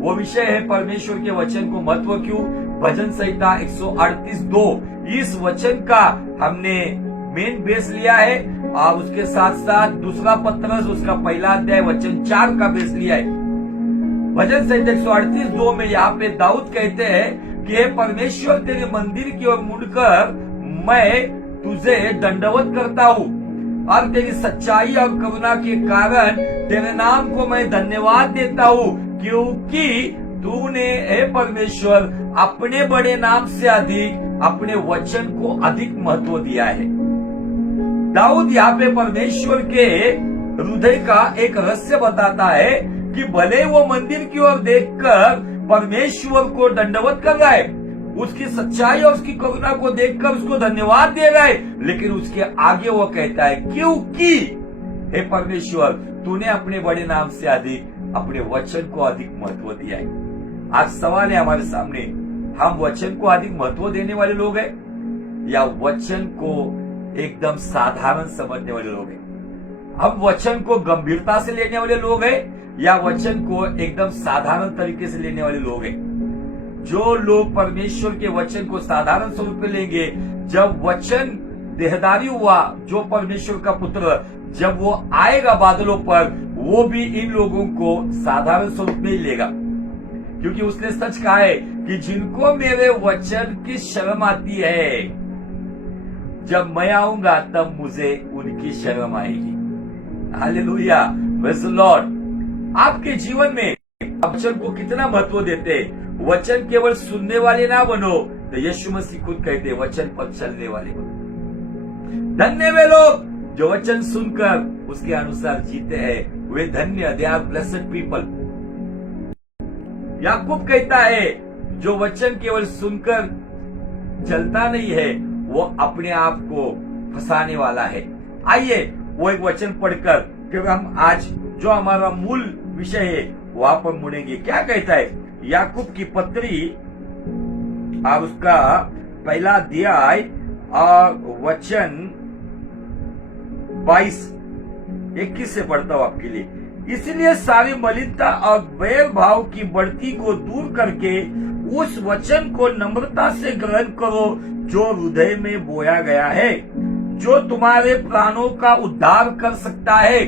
वो विषय है परमेश्वर के वचन को महत्व क्यों। भजन संहिता 138:2 इस वचन का हमने मेन बेस लिया है और उसके साथ साथ दूसरा पत्रस उसका पहला अध्याय वचन 4 का बेस लिया है। भजन संहिता 138:2 में यहाँ पे दाऊद कहते हैं कि हे परमेश्वर तेरे मंदिर की ओर मुड़कर मैं तुझे दंडवत करता हूँ और तेरी सच्चाई और करुणा के कारण तेरे नाम को मैं धन्यवाद देता हूँ, क्योंकि तूने हे परमेश्वर अपने बड़े नाम से अधिक अपने वचन को अधिक महत्व दिया है। दाऊद यहाँ पे परमेश्वर के हृदय का एक रहस्य बताता है कि भले वो मंदिर की ओर देखकर परमेश्वर को दंडवत कर रहा है, उसकी सच्चाई और उसकी करुणा को देखकर उसको धन्यवाद दे रहा है, लेकिन उसके आगे वो कहता है क्योंकि हे परमेश्वर तूने अपने बड़े नाम से अधिक अपने वचन को अधिक महत्व दिया है। आज सवाल है हमारे सामने, हम वचन को अधिक महत्व देने वाले लोग हैं या वचन को एकदम साधारण समझने वाले लोग हैं? हम वचन को गंभीरता से लेने वाले लोग हैं या वचन को एकदम साधारण तरीके से लेने वाले लोग हैं? जो लोग परमेश्वर के वचन को साधारण स्वरूप में लेंगे, जब वचन देहधारी हुआ जो परमेश्वर का पुत्र जब वो आएगा बादलों पर, वो भी इन लोगों को साधारण स्वरूप में ही लेगा, क्योंकि उसने सच कहा है कि जिनको मेरे वचन की शर्म आती है, जब मैं आऊंगा तब मुझे उनकी शर्म आएगी। Hallelujah, praise the Lord. आपके जीवन में वचन को कितना महत्व देते हैं? वचन केवल सुनने वाले ना बनो, तो यीशु मसीह खुद कहते वचन पर चलने वाले बनो। धन्य वे लोग जो वचन सुनकर उसके अनुसार जीते हैं, वे धन्य, दे आर ब्लेसेड पीपल। याकूब कहता है जो वचन केवल सुनकर चलता नहीं है वो अपने आप को फंसाने वाला है। आइए वो एक वचन पढ़कर क्योंकि हम आज जो हमारा मूल विषय है वहां पर मुड़ेंगे। क्या कहता है याकूब की पत्री और उसका पहला अध्याय और वचन 22-21 से पढ़ता हूं आपके लिए। इसलिए सारी मलिनता और बैर भाव की बढ़ती को दूर करके उस वचन को नम्रता से ग्रहण करो जो हृदय में बोया गया है, जो तुम्हारे प्राणों का उद्धार कर सकता है।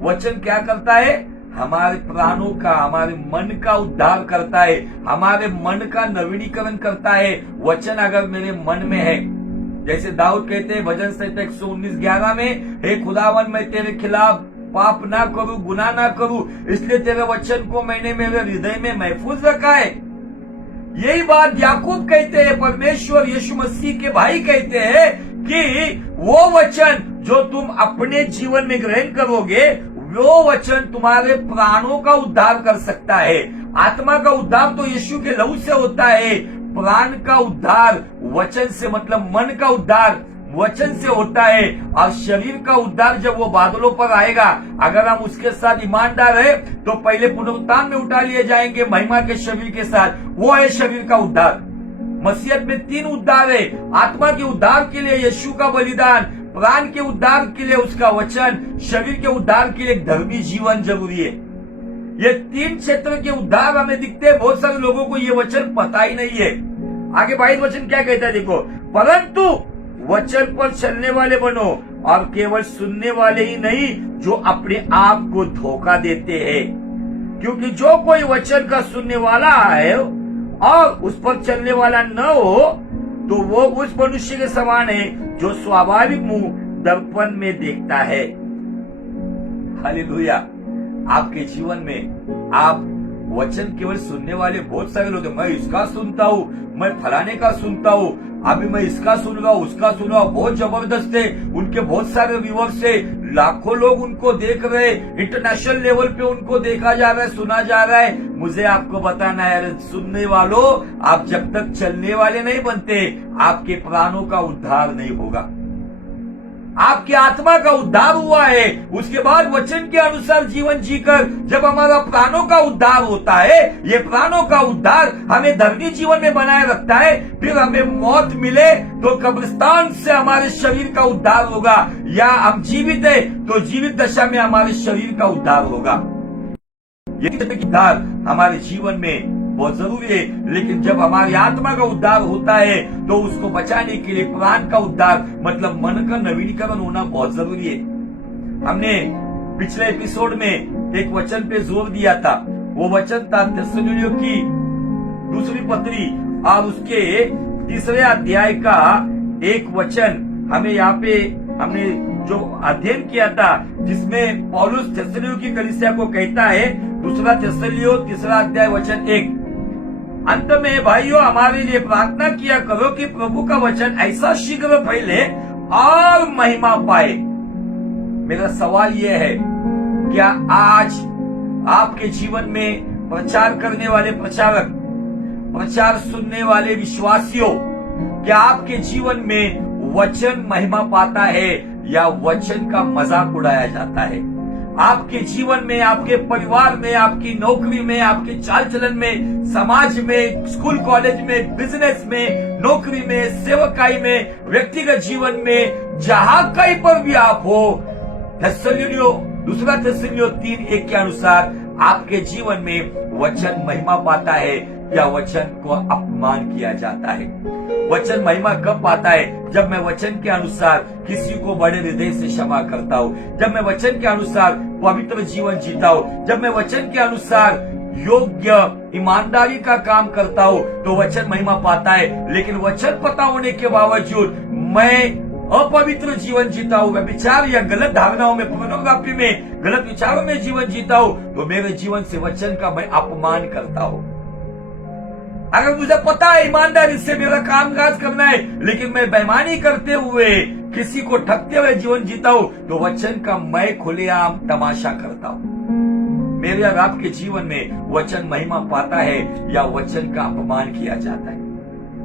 वचन क्या करता है? हमारे प्राणों का, हमारे मन का उद्धार करता है, हमारे मन का नवीनीकरण करता है। वचन अगर मेरे मन में है, जैसे दाऊद कहते हैं भजन संहिता 119:11 में, हे खुदावन मैं तेरे खिलाफ पाप ना करूं, गुनाह ना करूं, इसलिए तेरे वचन को मैंने मेरे हृदय में महफूज रखा है। यही बात याकूब कहते हैं, परमेश्वर यीशु मसीह के भाई कहते हैं कि वो वचन जो तुम अपने जीवन में ग्रहण करोगे, वो वचन तुम्हारे प्राणों का उद्धार कर सकता है। आत्मा का उद्धार तो यीशु के लहू से होता है, प्राण का उद्धार वचन से, मतलब मन का उद्धार वचन से होता है। और शरीर का उद्धार जब वो बादलों पर आएगा, अगर हम उसके साथ ईमानदार है तो पहले पुनरुत्थान में उठा लिए जाएंगे महिमा के शरीर के साथ। वो है शरीर का उद्धार। मसीहत में 3 उद्धार है। आत्मा के उद्धार के लिए यीशु का बलिदान, प्राण के उद्धार के लिए उसका वचन, शरीर के उद्धार के लिए धर्मी जीवन जरूरी है। ये 3 क्षेत्र के उद्धार हमें दिखते हैं। बहुत सारे लोगों को ये वचन पता ही नहीं है। आगे 22 वचन क्या कहता है देखो, परंतु वचन पर चलने वाले बनो और केवल सुनने वाले ही नहीं जो अपने आप को धोखा देते हैं, क्योंकि जो कोई वचन का सुनने वाला है और उस पर चलने वाला न हो तो वो उस मनुष्य के समान है जो स्वाभाविक मुंह दर्पण में देखता है। हालेलुया। आपके जीवन में आप वचन केवल सुनने वाले बहुत सारे लोग हैं। मैं इसका सुनता हूँ, मैं फलाने का सुनता हूँ, अभी मैं इसका सुन रहा हूँ, उसका सुन रहा हूँ, बहुत जबरदस्त है, उनके बहुत सारे व्यूअर्स है, लाखों लोग उनको देख रहे, इंटरनेशनल लेवल पे उनको देखा जा रहा है, सुना जा रहा है। मुझे आपको बताना है, सुनने वालों, आप जब तक चलने वाले नहीं बनते, आपके प्राणों का उद्धार नहीं होगा। आपकी आत्मा का उद्धार हुआ है, उसके बाद वचन के अनुसार जीवन जीकर जब हमारा प्राणों का उद्धार होता है, ये प्राणों का उद्धार हमें धर्मी जीवन में बनाए रखता है। फिर हमें मौत मिले तो कब्रिस्तान से हमारे शरीर का उद्धार होगा, या हम जीवित है तो जीवित दशा में हमारे शरीर का उद्धार होगा। ये उद्धार हमारे जीवन में बहुत जरूरी है, लेकिन जब हमारी आत्मा का उद्धार होता है तो उसको बचाने के लिए प्राण का उद्धार मतलब मन का नवीनीकरण होना बहुत जरूरी है। हमने पिछले एपिसोड में एक वचन पे जोर दिया था, वो वचन था थिस्सलुनीकियों की दूसरी पत्री और उसके 3 अध्याय का एक वचन हमें यहाँ पे हमने जो अध्ययन किया था, जिसमें पौलुस थिस्सलुनीकियों की कलीसिया को कहता है, 2 थिस्सलुनीकियों 3 अध्याय वचन 1, अंत में भाइयों हमारे लिए प्रार्थना किया करो कि प्रभु का वचन ऐसा शीघ्र फैले और महिमा पाए। मेरा सवाल यह है, क्या आज आपके जीवन में प्रचार करने वाले प्रचारक, प्रचार सुनने वाले विश्वासियों, क्या आपके जीवन में वचन महिमा पाता है या वचन का मजाक उड़ाया जाता है? आपके जीवन में, आपके परिवार में, आपकी नौकरी में, आपके चाल चलन में, समाज में, स्कूल कॉलेज में, बिजनेस में, नौकरी में, सेवकाई में, व्यक्तिगत जीवन में, जहां कहीं पर भी आप हो, 2 थिस्सलुनीकियों 3:1 के अनुसार आपके जीवन में वचन महिमा पाता है या वचन को अपमान किया जाता है? वचन महिमा कब पाता है? जब मैं वचन के अनुसार किसी को बड़े हृदय से क्षमा करता हूँ, जब मैं वचन के अनुसार पवित्र जीवन जीता हूँ, जब मैं वचन के अनुसार योग्य ईमानदारी का काम करता हूँ, तो वचन महिमा पाता है। लेकिन वचन पता होने के बावजूद मैं अपवित्र जीवन जीता हूँ, व्यभिचार या गलत धारणाओं में, पोर्नोग्राफी में, गलत विचारों में जीवन जीता हूँ, तो मेरे जीवन से वचन का मैं अपमान करता हूँ। अगर मुझे पता है ईमानदारी से मेरा कामकाज करना है, लेकिन मैं बेईमानी करते हुए, किसी को ठगते हुए जीवन जीता हूँ, तो वचन का मैं खुलेआम तमाशा करता हूँ। मेरे और आपके जीवन में वचन महिमा पाता है या वचन का अपमान किया जाता है?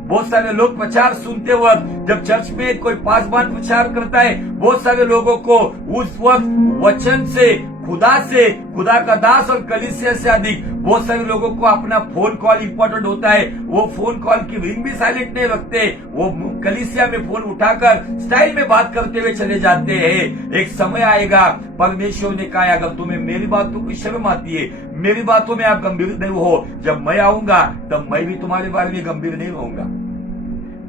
बहुत सारे लोग प्रचार सुनते वक्त, जब चर्च में कोई पासवान प्रचार करता है, बहुत सारे लोगों को उस वक्त वचन से, खुदा का दास और कलीसिया से अधिक बहुत सारे लोगों को अपना फोन कॉल इंपॉर्टेंट होता है। वो फोन कॉल की रिंग भी साइलेंट नहीं रखते, वो कलीसिया में फोन उठाकर स्टाइल में बात करते हुए चले जाते हैं। एक समय आएगा, परमेश्वर ने कहा, अगर तुम्हें मेरी बातों की शर्म आती है, मेरी बातों में आप गंभीर नहीं हो, जब मैं आऊंगा तब मैं भी तुम्हारे बारे में गंभीर नहीं रहूंगा।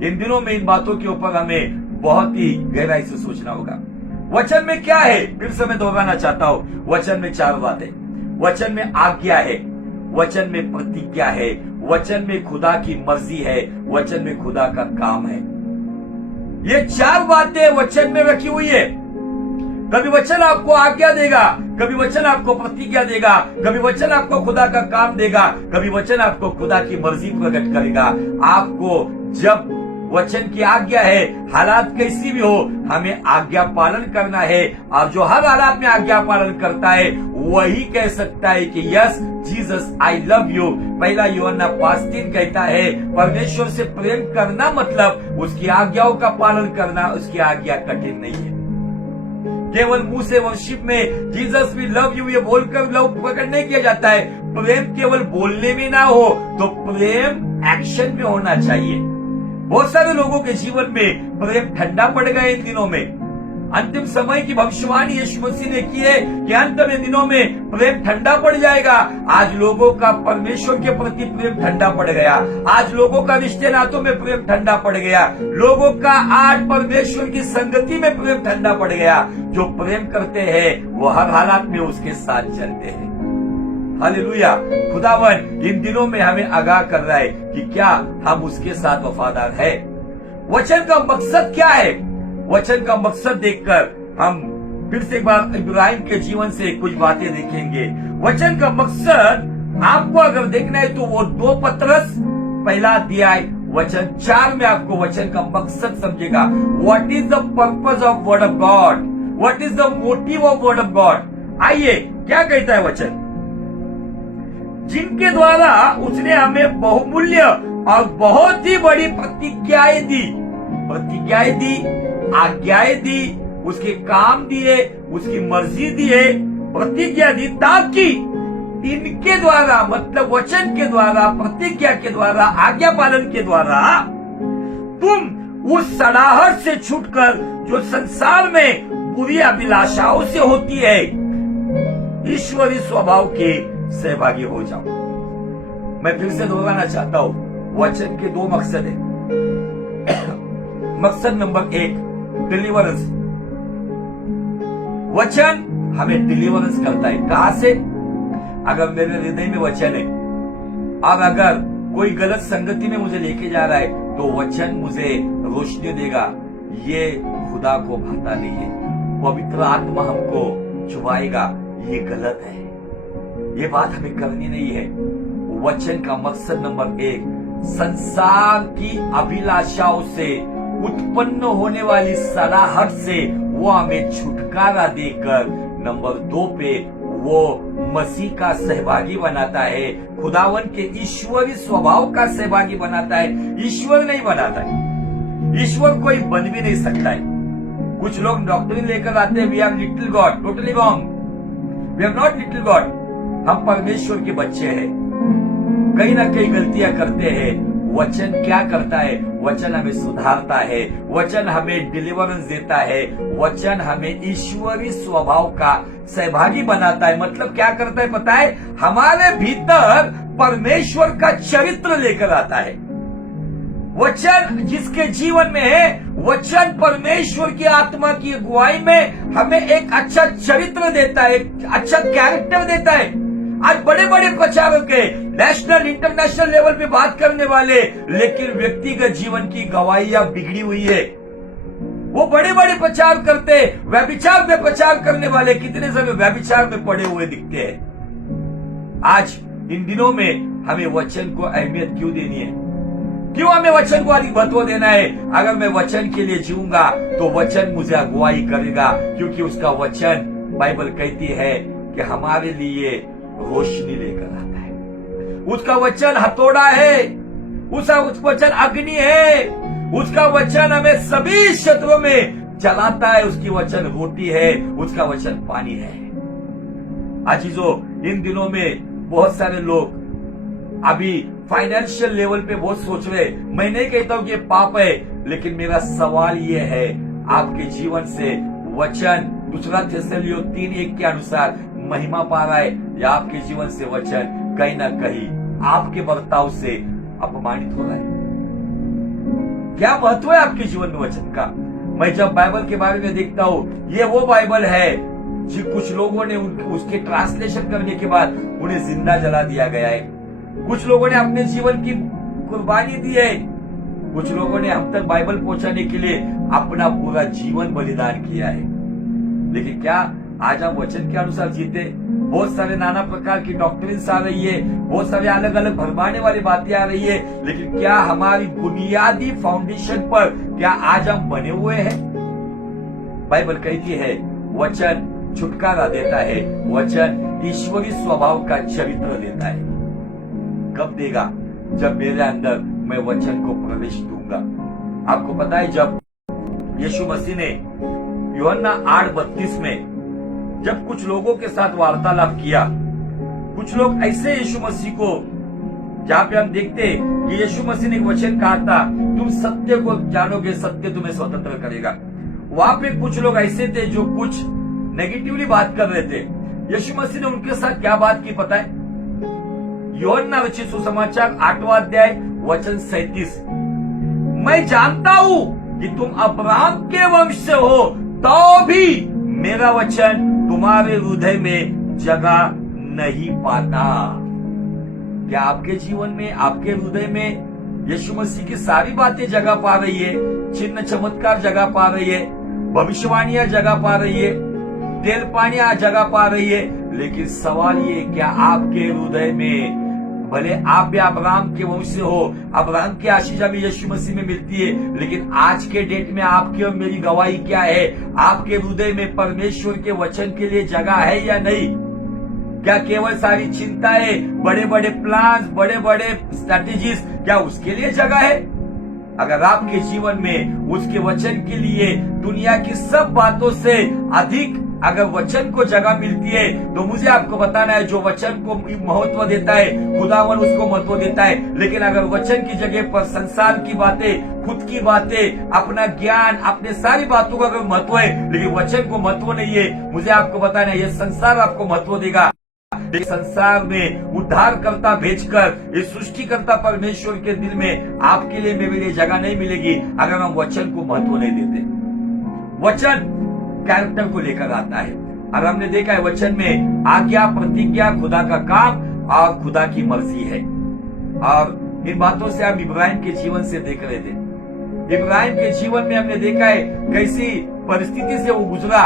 इन दिनों में इन बातों के ऊपर हमें बहुत ही गहराई से सोचना होगा। वचन में क्या है? फिर से मैं दोहराना चाहता हूं, वचन में 4 बातें। वचन में आज्ञा है, वचन में प्रतिज्ञा है, वचन में खुदा की मर्जी है, वचन में खुदा का काम है। ये 4 बातें वचन में रखी हुई है। कभी वचन आपको आज्ञा देगा, कभी वचन आपको प्रतिज्ञा देगा, कभी वचन आपको खुदा का काम देगा, कभी वचन आपको खुदा की मर्जी प्रकट करेगा। आपको जब वचन की आज्ञा है, हालात कैसी भी हो, हमें आज्ञा पालन करना है, और जो हर हालात में आज्ञा पालन करता है वही कह सकता है कि yes Jesus I love you. 1 यूहन्ना 5:3 कहता है, परमेश्वर से प्रेम करना मतलब उसकी आज्ञाओं का पालन करना। उसकी आज्ञा कठिन नहीं है। केवल मुंह से वर्शिप में जीसस वी लव यू ये बोलकर लव प्रकट नहीं किया जाता है। प्रेम केवल बोलने में ना हो, तो प्रेम एक्शन में होना चाहिए। बहुत सारे लोगों के जीवन में प्रेम ठंडा पड़ गया इन दिनों में। अंतिम समय की भविष्यवाणी यीशु मसीह ने की है कि अंत में दिनों में प्रेम ठंडा पड़ जाएगा। आज लोगों का परमेश्वर के प्रति प्रेम ठंडा पड़ गया। आज लोगों का रिश्ते नातों में प्रेम ठंडा पड़ गया। लोगों का आज परमेश्वर की संगति में प्रेम ठंडा पड़ गया। जो प्रेम करते हैं वो हर हालात में उसके साथ चलते हैं। हालेलुया। खुदावन इन दिनों में हमें आगाह कर रहा है कि क्या हम उसके साथ वफादार है। वचन का मकसद क्या है? वचन का मकसद देखकर हम फिर से एक बार इब्राहिम के जीवन से कुछ बातें देखेंगे। वचन का मकसद आपको अगर देखना है तो वो 2 पतरस 1 अध्याय वचन 4 में आपको वचन का मकसद समझेगा। What is the purpose of word of God, what is the motive of word of God. आइए क्या कहता है वचन, जिनके द्वारा उसने हमें बहुमूल्य और बहुत ही बड़ी प्रतिज्ञाएं दी, आज्ञाएं दी, उसके काम दिए, उसकी मर्जी दिए, प्रतिज्ञा दी, ताकि इनके द्वारा मतलब वचन के द्वारा, प्रतिज्ञा के द्वारा, आज्ञा पालन के द्वारा तुम उस सड़ाहट से छूटकर जो संसार में बुरी अभिलाषाओं से होती है, ईश्वरीय स्वभाव के सहभागी हो जाओ। मैं फिर से दोहराना चाहता हूं, वचन के दो मकसद है। मकसद नंबर 1, डिलीवरेंस। वचन हमें डिलीवरेंस करता है। कहां से? अगर मेरे हृदय में वचन है और अगर कोई गलत संगति में मुझे लेके जा रहा है तो वचन मुझे रोशनी देगा। ये खुदा को भाता नहीं है। पवित्र आत्मा हमको छुपाएगा, ये गलत है, ये बात हमें करनी नहीं है। वचन का मकसद नंबर 1, संसार की अभिलाषाओं से उत्पन्न होने वाली सलाहट से वो हमें छुटकारा देकर नंबर 2 पे वो मसीह का सहभागी बनाता है, खुदावन के ईश्वरी स्वभाव का सहभागी बनाता है। ईश्वर नहीं बनाता है, ईश्वर कोई बन भी नहीं सकता है। कुछ लोग डॉक्टरी लेकर आते हैं, we have little god. Totally wrong, we have not little god. हम परमेश्वर के बच्चे हैं, कहीं ना कहीं गलतियां करते हैं। वचन क्या करता है? वचन हमें सुधारता है, वचन हमें डिलीवरेंस देता है, वचन हमें ईश्वरी स्वभाव का सहभागी बनाता है। मतलब क्या करता है पता है? हमारे भीतर परमेश्वर का चरित्र लेकर आता है। वचन जिसके जीवन में है, वचन परमेश्वर की आत्मा की अगुवाई में हमें एक अच्छा चरित्र देता है, एक अच्छा कैरेक्टर देता है। आज बड़े बड़े प्रचारक है, नेशनल इंटरनेशनल लेवल पे बात करने वाले, लेकिन व्यक्तिगत जीवन की गवाहियां बिगड़ी हुई है। वो बड़े बड़े प्रचार करते, व्यभिचार में प्रचार करने वाले कितने समय व्यभिचार में पड़े हुए दिखते हैं। आज इन दिनों में हमें वचन को अहमियत क्यों देनी है? क्यों हमें वचन को अधिक महत्व देना है? अगर मैं वचन के लिए जीऊंगा तो वचन मुझे अगुवाई करेगा, क्योंकि उसका वचन, बाइबल कहती है कि हमारे लिए रोशनी लेकर आता है। उसका वचन हथौड़ा है, उसका वचन अग्नि है, उसका वचन हमें सभी क्षेत्रों में जलाता है। उसकी वचन रोटी है, उसका वचन पानी है। आजीजों, इन दिनों में बहुत सारे लोग अभी फाइनेंशियल लेवल पे बहुत सोच रहे। मैं नहीं कहता हूं कि ये पाप है, लेकिन मेरा सवाल ये है, आपके जीवन से वचन 2 थिस्सलुनीकियों 3:1 के अनुसार महिमा पा रहा है, या आपके जीवन से वचन कहीं ना कहीं आपके बर्ताव से अपमानित हो रहा है? क्या महत्व है आपके जीवन में वचन का? मैं जब बाइबल के बारे में देखता हूं, ये वो बाइबल है जो कुछ लोगों ने उसके ट्रांसलेशन करने के बाद उन्हें जिंदा जला दिया गया है। कुछ लोगों ने अपने जीवन की कुर्बानी दी है। कुछ लोगों ने हम तक बाइबल पहुंचाने के लिए अपना पूरा जीवन बलिदान किया है। लेकिन क्या आज हम वचन के अनुसार जीते? बहुत सारे नाना प्रकार की डॉक्ट्रिन्स आ रही है, बहुत सारे अलग अलग भरमाने वाली बातें आ रही है, लेकिन क्या हमारी बुनियादी फाउंडेशन पर क्या आज हम बने हुए हैं? बाइबल कहती है वचन छुटकारा देता है, वचन ईश्वरी स्वभाव का चरित्र देता है। कब देगा? जब मेरे अंदर मैं वचन को प्रवेश दूंगा। आपको पता है, जब यीशु मसीह ने यूहन्ना 8:32 में जब कुछ लोगों के साथ वार्तालाप किया, कुछ लोग ऐसे यीशु मसीह को, जहां पे हम देखते कि यीशु मसीह ने एक वचन कहा था, तुम सत्य को जानोगे, सत्य तुम्हें स्वतंत्र करेगा। वहां पे कुछ लोग ऐसे थे जो कुछ नेगेटिवली बात कर रहे थे। यीशु मसीह ने उनके साथ क्या बात की पता है? यूहन्ना रचित सुसमाचार 8वां अध्याय वचन 37, मैं जानता हूं कि तुम अब्राहम के वंश से हो, तो भी मेरा वचन तुम्हारे हृदय में जगह नहीं पाता। क्या आपके जीवन में, आपके हृदय में यीशु मसीह की सारी बातें जगह पा रही है? चिन्ह चमत्कार जगह पा रही है, भविष्यवाणियां जगह पा रही है, तेल पानियां जगह पा रही है, लेकिन सवाल ये, क्या आपके हृदय में, भले आप भी अब्राहम के वंश से हो, अब्राहम की आशीष भी यीशु मसीह में मिलती है, लेकिन आज के डेट में आपकी और मेरी गवाही क्या है? आपके हृदय में परमेश्वर के वचन के लिए जगह है या नहीं? क्या केवल सारी चिंताएं, बड़े बड़े प्लान्स, बड़े बड़े स्ट्रैटेजीज, क्या उसके लिए जगह है? अगर आपके जीवन में उसके वचन के लिए दुनिया की सब बातों से अधिक अगर वचन को जगह मिलती है, तो मुझे आपको बताना है, जो वचन को महत्व देता है, खुदावन उसको महत्व देता है। लेकिन अगर वचन की जगह पर संसार की बातें, खुद की बातें, अपना ज्ञान, अपने सारी बातों का अगर महत्व है, लेकिन वचन को महत्व नहीं है, मुझे आपको बताना है, ये संसार आपको महत्व देगा। इस संसार में उद्धारकर्ता भेजकर इस सृष्टिकर्ता परमेश्वर के दिल में आपके लिए मेरे लिए जगह नहीं मिलेगी अगर हम वचन को महत्व नहीं देते। वचन कैरेक्टर को लेकर आता है और हमने देखा है वचन में आज्ञा, प्रतिज्ञा, खुदा का काम और खुदा की मर्जी है। और इन बातों से हम इब्राहिम के जीवन से देख रहे थे। इब्राहिम के जीवन में हमने देखा है कैसी परिस्थिति से वो गुजरा।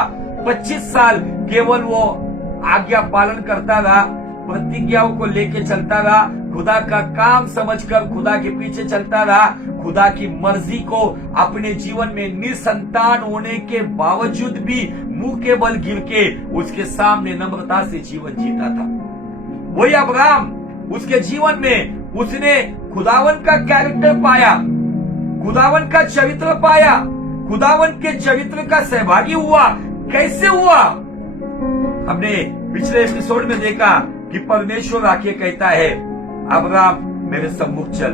25 साल केवल वो आज्ञा पालन करता रहा, प्रतिज्ञाओं को लेके चलता रहा, खुदा का काम समझकर खुदा के पीछे चलता रहा, खुदा की मर्जी को अपने जीवन में निसंतान होने के बावजूद भी मुंह के बल गिर के उसके सामने नम्रता से जीवन जीता था। वही अब्राहम, उसके जीवन में उसने खुदावन का कैरेक्टर पाया, खुदावन का चरित्र पाया, खुदावन के चरित्र का सहभागी हुआ। कैसे हुआ? हमने पिछले एपिसोड में देखा कि परमेश्वर आके कहता है अब्राहम मेरे सम्मुख चल।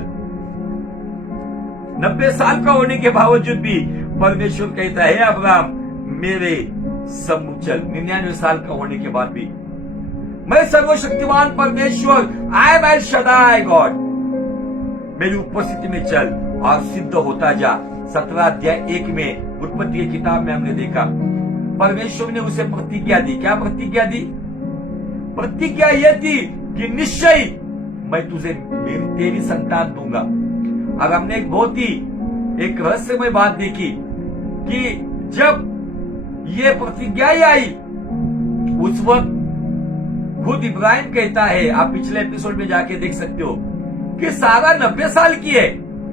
90 साल का होने के बावजूद भी परमेश्वर कहता है अब्राहम मेरे सम्मुख चल। 99 साल का होने के बाद भी मैं सर्वशक्तिमान परमेश्वर, I am L Shaddai God, मेरी उपस्थिति में चल और सिद्ध होता जा। 17 अध्याय 1 में उत्पत्ति की किताब में हमने देखा परमेश्वर ने उसे प्रतिज्ञा दी। क्या प्रतिज्ञा दी? प्रतिज्ञा यह थी कि निश्चय मैं तुझे तेरी संतान दूंगा। और हमने एक बहुत ही एक रहस्यमय बात देखी कि जब ये प्रतिज्ञा आई उस वक्त खुद इब्राहिम कहता है, आप पिछले एपिसोड में जाके देख सकते हो कि सारा 90 साल की है,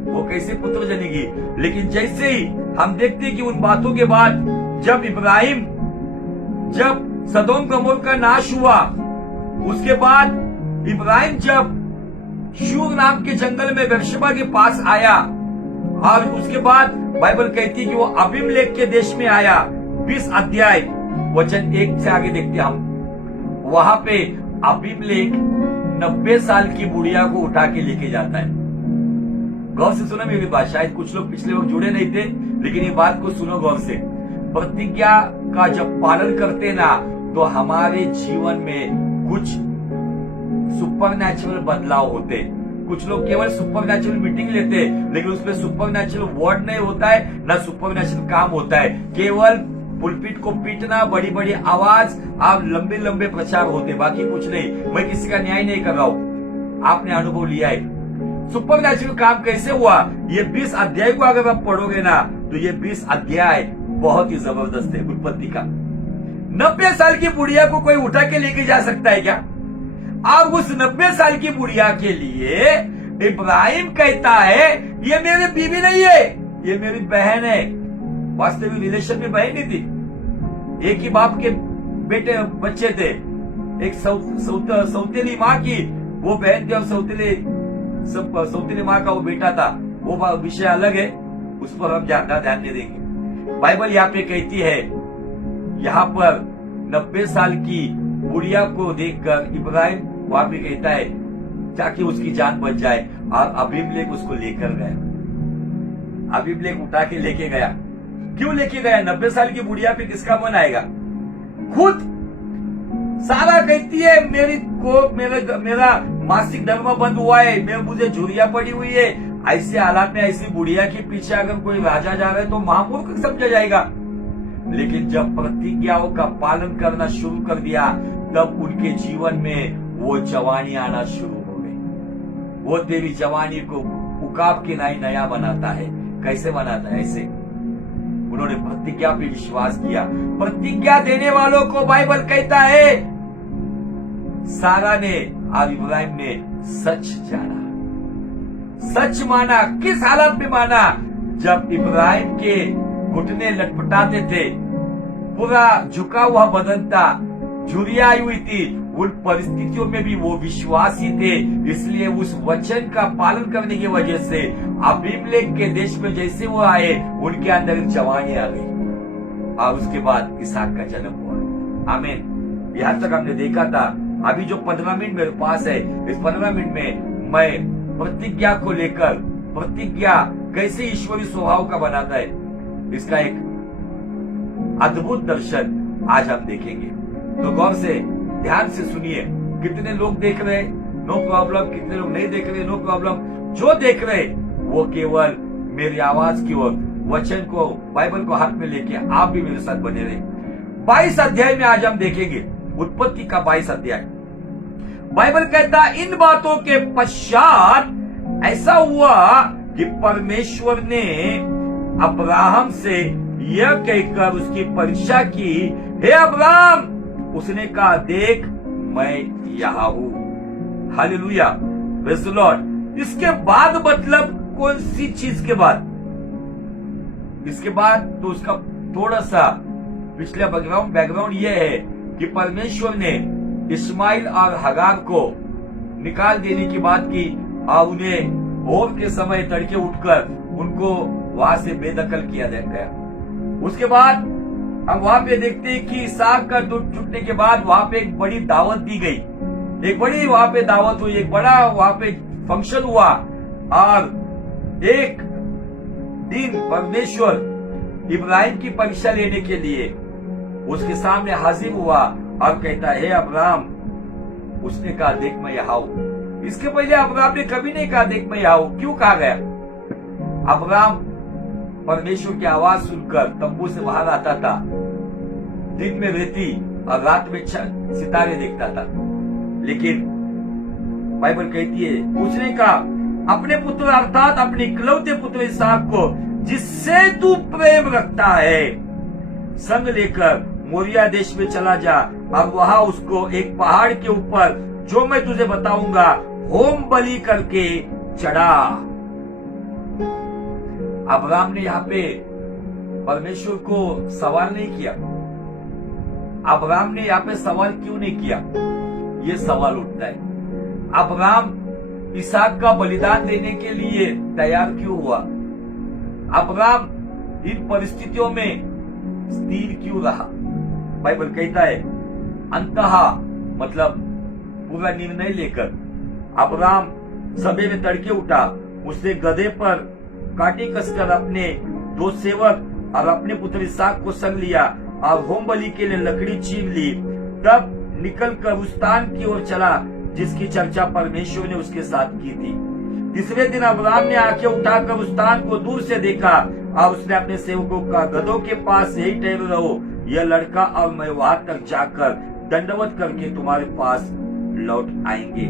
वो कैसे पुत्र जनेगी। लेकिन जैसे ही हम देखते हैं कि उन बातों के बाद जब सदोम गमोर का नाश हुआ, उसके बाद इब्राहिम जब शूर नाम के जंगल में बेर्शेबा के पास आया और उसके बाद बाइबल कहती है कि वो अबीमेलेक के देश में आया। 20 अध्याय वचन 1 से आगे देखते हम, वहां पे अबीमेलेक 90 साल की बुढ़िया को उठा के लेके जाता है। गौर से सुनो मेरी बात, शायद कुछ लोग पिछले वक्त जुड़े नहीं थे, लेकिन ये बात को सुनो गौर से। प्रतिज्ञा का जब पालन करते ना तो हमारे जीवन में कुछ सुपरनैचुरल बदलाव होते। कुछ लोग केवल सुपरनैचुरल मीटिंग लेते लेकिन उसमें सुपरनैचुरल वर्ड नहीं होता है, ना सुपरनैचुरल काम होता है। केवल पुलपिट को पीटना, बड़ी बड़ी आवाज और लंबे लंबे प्रचार होते, बाकी कुछ नहीं। मैं किसी का न्याय नहीं कर रहा हूं, आपने अनुभव लिया है। सुपरनैचुरल काम कैसे हुआ? ये 20 अध्याय को अगर आप पढ़ोगे ना तो ये 20 अध्याय बहुत ही जबरदस्त है उत्पत्ति का। 90 साल की बुढ़िया को कोई उठा के लेके जा सकता है क्या? अब उस 90 साल की बुढ़िया के लिए इब्राहिम कहता है ये मेरी बीवी नहीं है, ये मेरी बहन है। वास्तविक रिलेशन में बहन नहीं थी, एक ही बाप के बेटे बच्चे थे। एक सौतेली माँ की वो बहन थी और सौतेली माँ का वो बेटा था। वो विषय अलग है, उस पर हम ज्यादा ध्यान नहीं देंगे। बाइबल यहाँ पे कहती है, यहाँ पर 90 साल की बुढ़िया को देखकर इब्राहिम वहां पे कहता है ताकि उसकी जान बच जाए, और अबीमेलेक उसको लेकर गया। अबीमेलेक उठा के लेके गया। क्यों लेके गया? 90 साल की बुढ़िया पे किसका मन आएगा? खुद सारा कहती है मेरा मासिक धर्म बंद हुआ है, मुझे झुर्रिया पड़ी हुई है। ऐसे हालात में ऐसी बुढ़िया के पीछे अगर कोई राजा जा रहा है तो महामूर्ख समझा जाएगा। लेकिन जब प्रतिज्ञाओं का पालन करना शुरू कर दिया तब उनके जीवन में वो जवानी आना शुरू हो गई। वो तेरी जवानी को उकाब के नया बनाता है। कैसे बनाता है? ऐसे उन्होंने प्रतिज्ञा पे विश्वास किया। प्रतिज्ञा देने वालों को बाइबल कहता है सारा ने और इब्राहिम ने सच जाना, सच माना। किस हालत में माना? जब इब्राहिम के घुटने लटपटाते थे, पूरा झुका हुआ बदन था, झुर्रिया आई हुई थी, उन परिस्थितियों में भी वो विश्वासी थे। इसलिए उस वचन का पालन करने की वजह से अबीमेलेक के देश में जैसे वो आए उनके अंदर जवानी आ गई और उसके बाद इसहाक का जन्म हुआ। आमीन। यहाँ तक हमने देखा था। अभी जो 15 मिनट मेरे पास है, इस 15 मिनट में मैं प्रतिज्ञा को लेकर, प्रतिज्ञा कैसे ईश्वरीय स्वभाव का बनाता है, इसका एक अद्भुत दर्शन आज हम देखेंगे। तो गौर से ध्यान से सुनिए। कितने लोग देख रहे हैं, नो प्रॉब्लम। कितने लोग नहीं देख रहे, नो प्रॉब्लम। जो देख रहे वो केवल मेरी आवाज की ओर, वचन को, बाइबल को हाथ में लेके आप भी मेरे साथ बने रहे। 22 अध्याय में आज हम देखेंगे, उत्पत्ति का 22 अध्याय। बाइबल कहता इन बातों के पश्चात ऐसा हुआ कि परमेश्वर ने अब्राहम से यह कहकर उसकी परीक्षा की, हे अब्राहम। उसने कहा, देख मैं यहां हूं। Hallelujah, praise the Lord. इसके बाद मतलब कौन सी चीज के बाद? इसके बाद तो उसका थोड़ा सा पिछला बैकग्राउंड यह है कि परमेश्वर ने इस्माइल और हगार को निकाल देने की बात की और उन्हें भोर के समय तड़के उठकर उनको वहां से बेदखल किया गया। उसके बाद हम वहां पे देखते हैं कि इसहाक का दूध छूटने के बाद वहां पे एक बड़ी दावत दी गई। एक बड़ी वहां पे दावत हुई, एक बड़ा वहां पे फंक्शन हुआ और एक दिन परमेश्वर इब्राहिम की परीक्षा लेने के लिए उसके सामने हाजिर हुआ और कहता है, हे अब्राहम। उसने कहा, देख मैं यहाँ हूं। इसके पहले अब्राहम ने कभी नहीं कहा देख मैं यहाँ हूं। क्यों कहा गया? अब्राहम परमेश्वर की आवाज सुनकर तंबू से बाहर आता था, दिन में रेती और रात में सितारे देखता था। लेकिन बाइबल कहती है, उसने कहा अपने पुत्र अर्थात अपने इकलौते पुत्र इसहाक को, जिससे तू प्रेम रखता है, संग लेकर मोरिया देश में चला जा और वहां उसको एक पहाड़ के ऊपर, जो मैं तुझे बताऊंगा, होम बलि करके चढ़ा। अब्राहम ने यहाँ पे परमेश्वर को सवाल नहीं किया। अब्राहम ने यहाँ पे सवाल क्यों नहीं किया? ये सवाल उठता है, अब्राहम इसहाक का बलिदान देने के लिए तैयार क्यों हुआ? अब्राहम इन परिस्थितियों में स्थिर क्यों रहा? बाइबल कहता है अंतहा मतलब पूरा निर्णय लेकर अब्राहम सवेरे तड़के उठा, उसने गधे पर काटी कसकर अपने 2 सेवक और अपने पुत्र इसहाक को संग लिया और होम बलि के लिए लकड़ी चीर ली। तब निकलकर उस स्थान की ओर चला जिसकी चर्चा परमेश्वर ने उसके साथ की थी। तीसरे दिन अब्राहम ने आंखें उठाकर उस स्थान को दूर से देखा और उसने अपने सेवकों का, गधों के पास यही ठहरे रहो, यह लड़का और मैं वहां तक जाकर दंडवत करके तुम्हारे पास लौट आएंगे।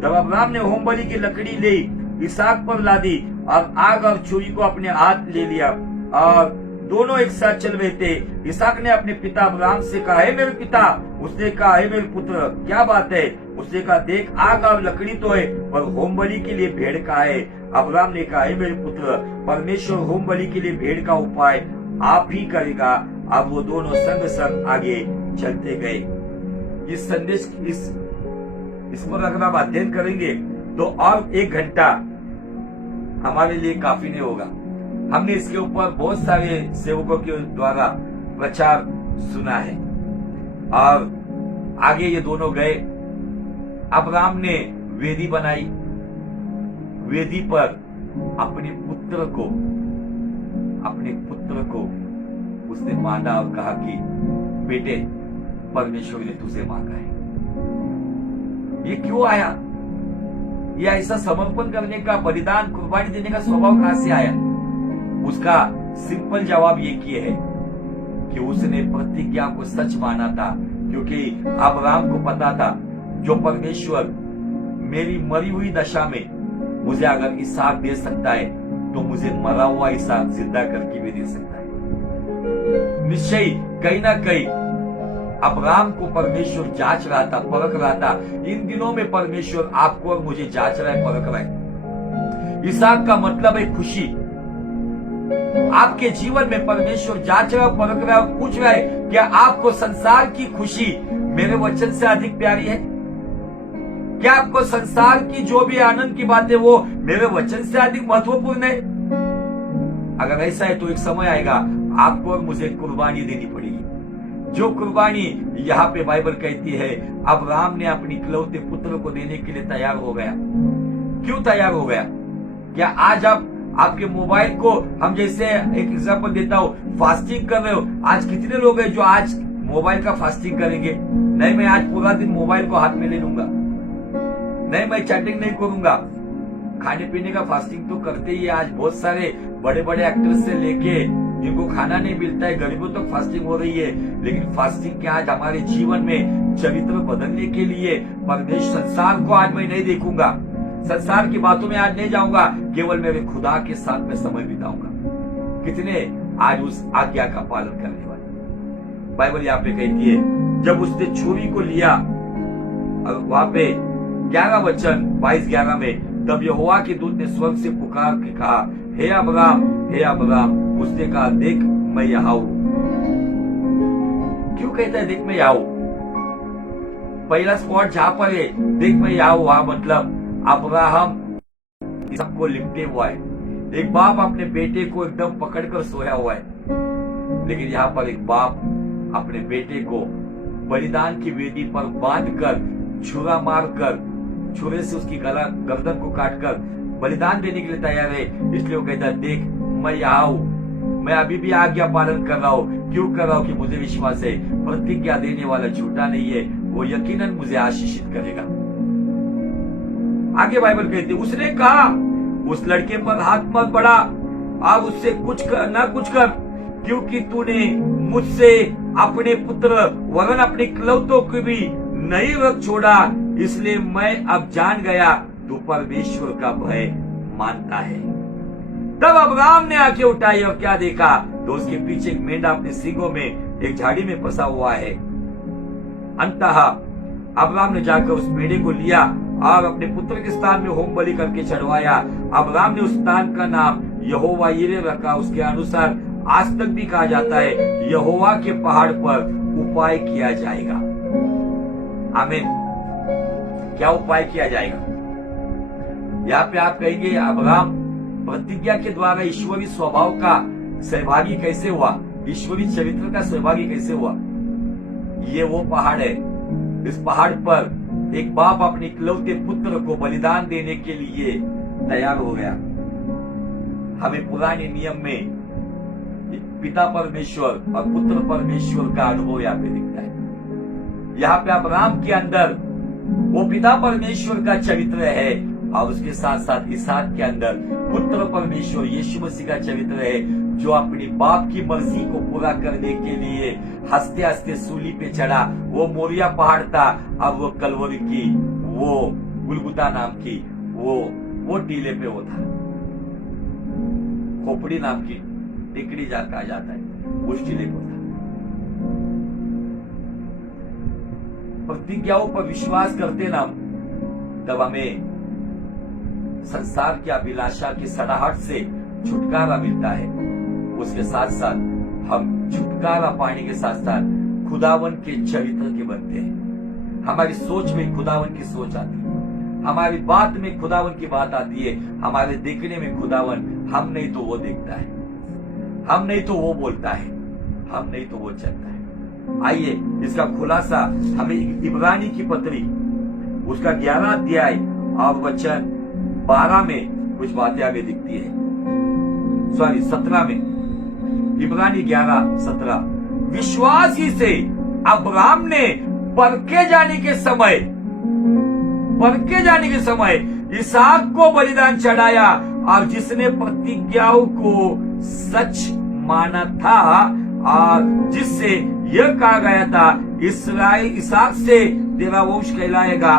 तब अब्राहम ने होम बलि की लकड़ी ले इसहाक पर लादी और आग और छुरी को अपने हाथ ले लिया और दोनों एक साथ चल रहे थे। इसहाक ने अपने पिता अब्राहम से कहा, हे मेरे पिता। उसने कहा, हे मेरे पुत्र, क्या बात है? उसने कहा, देख आग और लकड़ी तो है, पर होम बलि के लिए भेड़ कहाँ है? अब्राहम ने कहा, हे मेरे पुत्र, परमेश्वर होम बलि के लिए भेड़ का उपाय आप ही करेगा। अब वो दोनों संग संग आगे चलते गए। इस संदेश इस पर अगर आप अध्ययन करेंगे तो और 1 घंटा हमारे लिए काफी नहीं होगा। हमने इसके ऊपर बहुत सारे सेवकों के द्वारा प्रचार सुना है और आगे ये दोनों गए। अब्राहम ने वेदी बनाई, वेदी पर अपने पुत्र को उसने माना और कहा कि बेटे, परमेश्वर ने तुझे मांगा है। ये क्यों आया? ये ऐसा समर्पण करने का, बलिदान, कुर्बानी देने का स्वभाव कहां से आया? उसका सिंपल जवाब ये किए है कि उसने प्रतिज्ञा को सच माना था, क्योंकि अब्राहम को पता था जो परमेश्वर मेरी मरी हुई दशा में मुझे अगर इसहाक दे सकता है तो मुझे मरा हुआ इसहाक जिंदा करके भी दे सकता है। निश्चय कहीं ना कहीं अब्राहम को परमेश्वर जांच रहा था, परख रहा था। इन दिनों में परमेश्वर आपको और मुझे जांच रहा है, परख रहा है। इसहाक का मतलब है खुशी। आपके जीवन में परमेश्वर जांच रहा है, परख रहा है और पूछ रहा है, क्या आपको संसार की खुशी मेरे वचन से अधिक प्यारी है? क्या आपको संसार की जो भी आनंद की बात है वो मेरे वचन से अधिक महत्वपूर्ण है? अगर ऐसा है तो एक समय आएगा आपको और मुझे कुर्बानी देनी पड़ेगी। जो कुर्बानी यहाँ पे बाइबल कहती है अब्राहम ने अपने इकलौते पुत्र को देने के लिए तैयार हो गया। क्यों तैयार हो गया? क्या आज आप आपके मोबाइल को, हम जैसे एक एग्जांपल देता हूँ, फास्टिंग कर रहे हो। आज कितने लोग हैं जो आज मोबाइल का फास्टिंग करेंगे? नहीं मैं आज पूरा दिन मोबाइल को हाथ में ले लूंगा, नहीं मैं चैटिंग नहीं करूंगा। खाने पीने का फास्टिंग तो करते ही, आज बहुत सारे बड़े बड़े एक्टर्स से लेके जिनको खाना नहीं मिलता है, गरीबों तक फास्टिंग हो रही है। लेकिन फास्टिंग के आज हमारे जीवन में चरित्र बदलने के लिए परमेश्वर, संसार को आज मैं नहीं देखूंगा, संसार की बातों में आज नहीं जाऊंगा, केवल मेरे खुदा के साथ में समय बिताऊंगा। कितने आज उस आज्ञा का पालन करने वाले। बाइबल यहाँ पे कहती है जब उसने छुरी को लिया, और वहां पे 11 वचन 22-11 में, तब यहोवा के दूत ने स्वर्ग से पुकार के कहा, हे अब्राम, हे अब्राम। उसने कहा, देख मैं यहाँ हूं। क्यों कहता है देख मैं यहाँ हूं? पहला स्पॉट जहां पर है देख मैं यहाँ हूं, वहां मतलब अब्राहम सबको लिपटे हुआ है। एक बाप अपने बेटे को एकदम पकड़कर सोया हुआ है, लेकिन यहाँ पर एक बाप अपने बेटे को बलिदान की वेदी पर बांधकर, छुरा मारकर, छुरे से उसकी गर्दन को काटकर बलिदान देने के लिए तैयार है। इसलिए वो कहता है देख मैं यहाँ हूं, मैं अभी भी आज्ञा पालन कर रहा हूँ। क्यों कर रहा हूँ? कि मुझे विश्वास है प्रतिज्ञा देने वाला झूठा नहीं है, वो यकीनन मुझे आशीषित करेगा। आगे बाइबल कहती है उसने कहा उस लड़के पर हाथ मत बढ़ा और उससे कुछ कर क्योंकि तूने मुझसे अपने पुत्र वरन अपने इकलौतों को भी नहीं रख छोड़ा, इसलिए मैं अब जान गया तू परमेश्वर का भय मानता है। तब अब्राहम ने आंखें उठाई और क्या देखा, तो उसके पीछे एक मेंढा अपने सींगों में एक झाड़ी में फंसा हुआ है। अंततः अब्राहम ने जाकर उस मेढे को लिया और अपने पुत्र के स्थान में होम बलि करके चढ़वाया। अब्राहम ने उस स्थान का नाम यहोवा यिरे रखा। उसके अनुसार आज तक भी कहा जाता है यहोवा के पहाड़ पर उपाय किया जाएगा। आमीन। क्या उपाय किया जाएगा? यहाँ पे आप कहेंगे अब्राहम प्रतिज्ञा के द्वारा ईश्वरीय स्वभाव का सहभागी कैसे हुआ, ईश्वरीय चरित्र का सहभागी कैसे हुआ? ये वो पहाड़ है, इस पहाड़ पर एक बाप अपने इकलौते पुत्र को बलिदान देने के लिए तैयार हो गया। हमें पुराने नियम में पिता परमेश्वर और पुत्र परमेश्वर का अनुभव यहाँ पे दिखता है। यहाँ पे अब्राहम के अंदर वो पिता परमेश्वर का चरित्र है और उसके साथ साथ इसहाक के अंदर पुत्र परमेश्वर यीशु मसीह का चरित्र है, जो अपनी बाप की मर्जी को पूरा करने के लिए हंसते हंसते सूली पे चढ़ा। वो मोरिया पहाड़ था, अब वो कलवरी की, वो गुलगुता नाम की वो टीले पे वो था, खोपड़ी नाम की टिकड़ी कहा जाता है, उस टीले पे था। प्रतिज्ञाओं पर विश्वास करते ना तब हमें संसार की अभिलाषा की सड़ाहट से छुटकारा मिलता है। उसके साथ साथ हम छुटकारा पाने के साथ साथ खुदावन के चरित्र के बनते हैं। हमारी सोच में खुदावन की सोच आती है, हमारी बात में खुदावन की बात आती है, हमारे देखने में खुदावन, हम नहीं तो वो देखता है, हम नहीं तो वो बोलता है, हम नहीं तो वो चलता है। आइए इसका खुलासा हमें इब्रानी की पत्री उसका 11 अध्याय और वचन 12 में कुछ बातें आगे दिखती है, 17 में, इब्रानी 11:17। विश्वास ही से अब्राहम ने परखे जाने के समय इसहाक को बलिदान चढ़ाया, और जिसने प्रतिज्ञाओं को सच माना था और जिससे यह कहा गया था इस्राएल इसहाक से तेरा वंश कहलाएगा,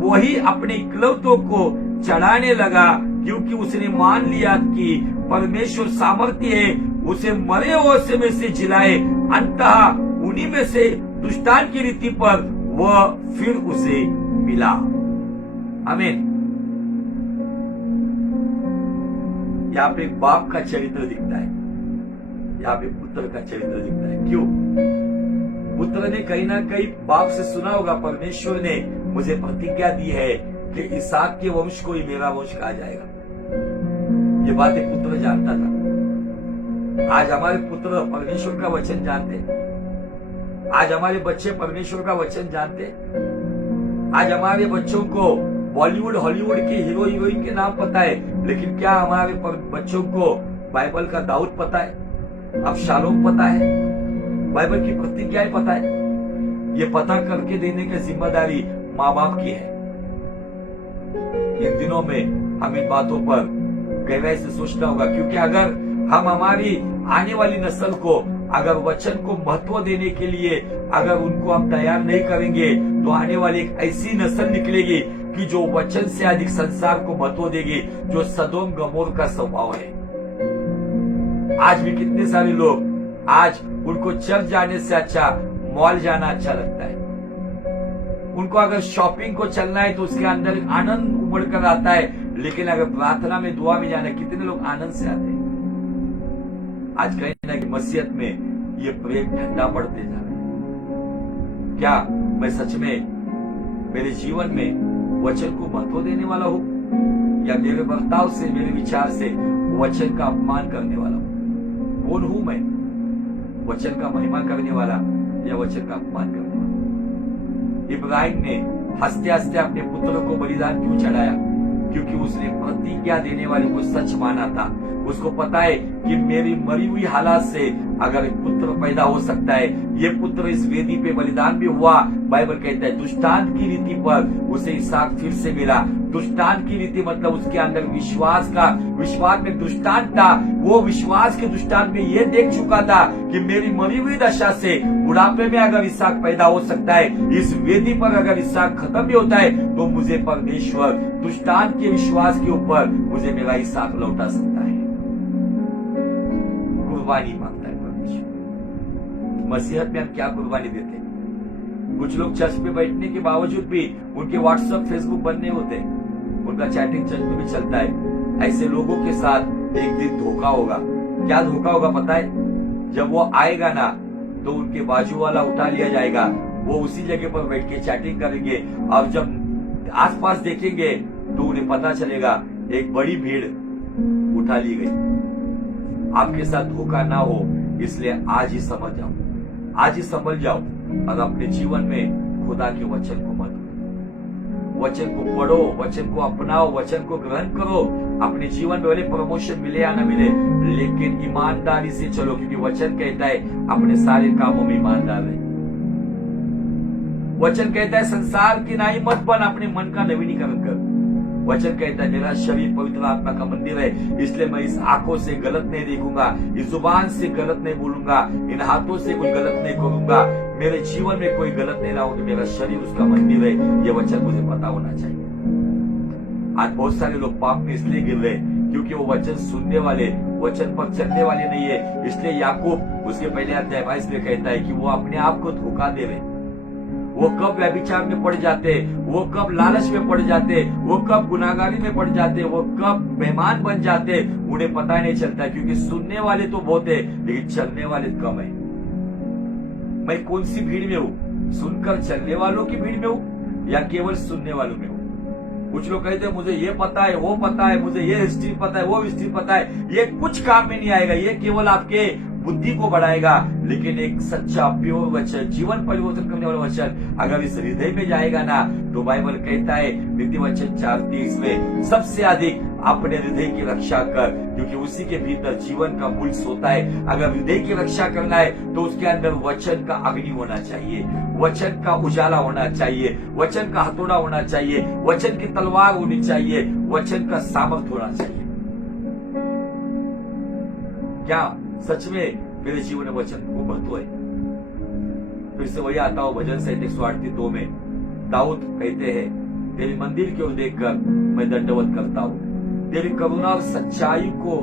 वही अपने इकलौतों को चढ़ाने लगा, क्योंकि उसने मान लिया कि परमेश्वर सामर्थ्य है उसे मरे हुए में से जिलाए। अंततः उन्हीं में से दुष्टान की रीति पर वह फिर उसे मिला। आमीन। यहाँ पे बाप का चरित्र दिखता है, यहाँ पे पुत्र का चरित्र दिखता है। क्यों? पुत्र ने कहीं ना कहीं बाप से सुना होगा, परमेश्वर ने मुझे प्रतिज्ञा दी है कि इसहाक के वंश को ही मेरा वंश कहा जाएगा। ये बातें पुत्र जानता था। आज हमारे पुत्र परमेश्वर का वचन जानते, आज हमारे बच्चे परमेश्वर का वचन जानते। आज हमारे बच्चों को बॉलीवुड हॉलीवुड के हीरो हीरोइन के नाम पता है, लेकिन क्या हमारे बच्चों को बाइबल का दाऊद पता है, अबशालोम पता है, बाइबल की प्रतिज्ञाएं पता है? ये पता करके देने की जिम्मेदारी माँ बाप की है। इन दिनों में हम इन बातों पर गहराई से सोचना होगा, क्योंकि अगर हम हमारी आने वाली नस्ल को अगर वचन को महत्व देने के लिए अगर उनको हम तैयार नहीं करेंगे तो आने वाली एक ऐसी नस्ल निकलेगी कि जो वचन से अधिक संसार को महत्व देगी, जो सदोम गमोर का स्वभाव है। आज भी कितने सारे लोग आज उनको चर्च जाने से अच्छा मॉल जाना अच्छा लगता है। उनको अगर शॉपिंग को चलना है तो उसके अंदर आनंद उमड़ कर आता है, लेकिन अगर प्रार्थना में दुआ में जाना, कितने लोग आनंद से आते हैं। आज कहीं ना कहीं मसीहत में ये प्रेम ठंडा पड़ते जा रहा है। क्या मैं सच में मेरे जीवन में वचन को महत्व देने वाला हूं, या मेरे बर्ताव से मेरे विचार से वचन का अपमान करने वाला हूं? कौन हूं मैं, वचन का महिमा करने वाला या वचन का अपमान करने वाला? इब्राहिम ने हंसते हंसते अपने पुत्र को बलिदान क्यों चढ़ाया? क्योंकि उसने प्रतिज्ञा देने वाले को सच माना था। उसको पता है कि मेरी मरी हुई हालात से अगर एक पुत्र पैदा हो सकता है, ये पुत्र इस वेदी पे बलिदान भी हुआ। बाइबल कहता है दुष्टांत की रीति पर उसे इसहाक फिर से मिला। दुष्टांत की रीति मतलब उसके अंदर विश्वास में दुष्टांत था। वो विश्वास के दुष्टांत में ये देख चुका था कि मेरी मरी हुई दशा से बुढ़ापे में अगर इसहाक पैदा हो सकता है, इस वेदी पर अगर इसहाक खत्म भी होता है, तो मुझे परमेश्वर दुष्टांत के विश्वास के ऊपर मुझे मेरा इसहाक लौटा सकता है। कुर्बानी मांगता है परमेश्वर। मसीहत में हम क्या कुर्बानी देते हैं? कुछ लोग चर्च में बैठने के बावजूद भी उनके व्हाट्सएप फेसबुक बंद नहीं होते, उनका चैटिंग चर्च में भी चलता है। ऐसे लोगों के साथ एक दिन धोखा होगा। क्या धोखा होगा पता है? जब वो आएगा ना तो उनके बाजू वाला उठा लिया जाएगा, वो उसी जगह पर बैठ के चैटिंग करेंगे, और जब आसपास देखेंगे तो उन्हें पता चलेगा एक बड़ी भीड़ उठा ली गई। आपके साथ धोखा ना हो, इसलिए आज ही समझ जाओ, आज ही समझ जाओ और अपने जीवन में खुदा के वचन को मत भूलो। वचन को पढ़ो, वचन को अपनाओ, वचन को ग्रहण करो। अपने जीवन में भले प्रमोशन मिले या ना मिले, लेकिन ईमानदारी से चलो, क्योंकि वचन कहता है अपने सारे कामों में ईमानदार रहे। वचन कहता है संसार की नाई मत बन, अपने मन का नवीनीकरण कर। वचन कहता है मेरा शरीर पवित्र आत्मा का मंदिर है, इसलिए मैं इस आंखों से गलत नहीं देखूंगा, इस जुबान से गलत नहीं बोलूंगा, इन हाथों से कोई गलत नहीं करूंगा, मेरे जीवन में कोई गलत नहीं रहा हूं, कि मेरा शरीर उसका मंदिर है। ये वचन मुझे पता होना चाहिए। आज बहुत सारे लोग पाप में इसलिए गिर रहे क्योंकि वो वचन सुनने वाले, वचन पर चलने वाले नहीं है। इसलिए याकूब उसके पहले अध्याय 22 में कहता है कि वो अपने आप को धोखा दे रहे। वो कब व्यभिचार में पड़ जाते, वो कब लालच में पड़ जाते, वो कब गुनाहगारी में पड़ जाते, वो कब बेईमान बन जाते, उन्हें पता ही नहीं चलता। क्योंकि सुनने वाले तो बहुत है, लेकिन चलने वाले कम है। मैं कौन सी भीड़ में हूँ? सुनकर चलने वालों की भीड़ में हूँ या केवल सुनने वालों में हूँ? कुछ लोग कहते हैं मुझे ये पता है, वो पता है, मुझे ये हिस्ट्री पता है, वो हिस्ट्री पता है। ये कुछ काम में नहीं आएगा, ये केवल आपके बुद्धि को बढ़ाएगा। लेकिन एक सच्चा प्योर वचन, जीवन परिवर्तन करने वाला वचन अगर इस हृदय में जाएगा ना, तो बाइबल कहता है नीति वचन 4:30 में सबसे अधिक अपने हृदय की रक्षा कर, क्योंकि उसी के भीतर जीवन का मूल सोता है। अगर हृदय की रक्षा करना है तो उसके अंदर वचन का अग्नि होना चाहिए, वचन का उजाला होना चाहिए, वचन का हथौड़ा होना चाहिए, वचन की तलवार होनी चाहिए, वचन का सामर्थ होना चाहिए। क्या सच में मेरे जीवन में वचन को महत्व है? फिर से वही आता हूं भजन संहिता 138:2 में दाऊद कहते हैं तेरी मंदिर की ओर देखकर मैं दंडवत करता हूँ, तेरी करुणा और सच्चाई को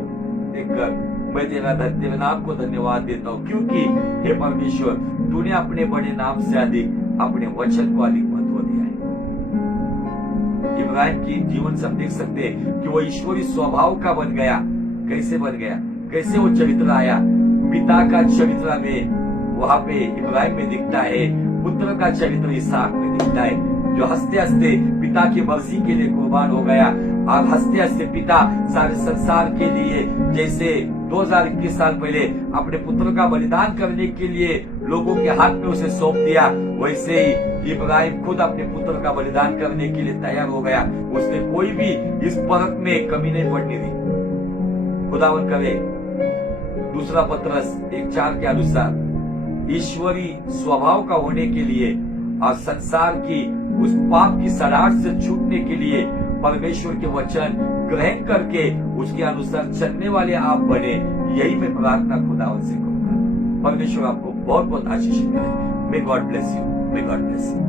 देखकर मैं तेरे नाम को धन्यवाद देता हूँ, क्योंकि हे परमेश्वर तूने अपने बड़े नाम से अधिक अपने वचन को अधिक महत्व दिया है। इब्राहिम की जीवन से हम देख सकते हैं कि वो ईश्वरी स्वभाव का बन गया। कैसे बन गया? कैसे वो चरित्र आया? पिता का चरित्र में वहां पे इब्राहिम में दिखता है, पुत्र का चरित्र इसहाक में दिखता है, जो हंसते हंसते पिता की मर्जी के लिए कुर्बान हो गया। और हंसते हंसते पिता सारे संसार के लिए, जैसे 2021 साल पहले अपने पुत्र का बलिदान करने के लिए लोगों के हाथ में उसे सौंप दिया, वैसे ही इब्राहिम खुद अपने पुत्र का बलिदान करने के लिए तैयार हो गया। उसने कोई भी इस परख में कमी नहीं पड़ने दी। खुदावन करे 2 पत्रस 1:4 के अनुसार ईश्वरी स्वभाव का होने के लिए और संसार की उस पाप की सराहट से छूटने के लिए परमेश्वर के वचन ग्रहण करके उसके अनुसार चलने वाले आप बने, यही मैं प्रार्थना खुदावन से करूंगा। परमेश्वर आपको बहुत बहुत आशीष करे। May God bless you, may God bless you.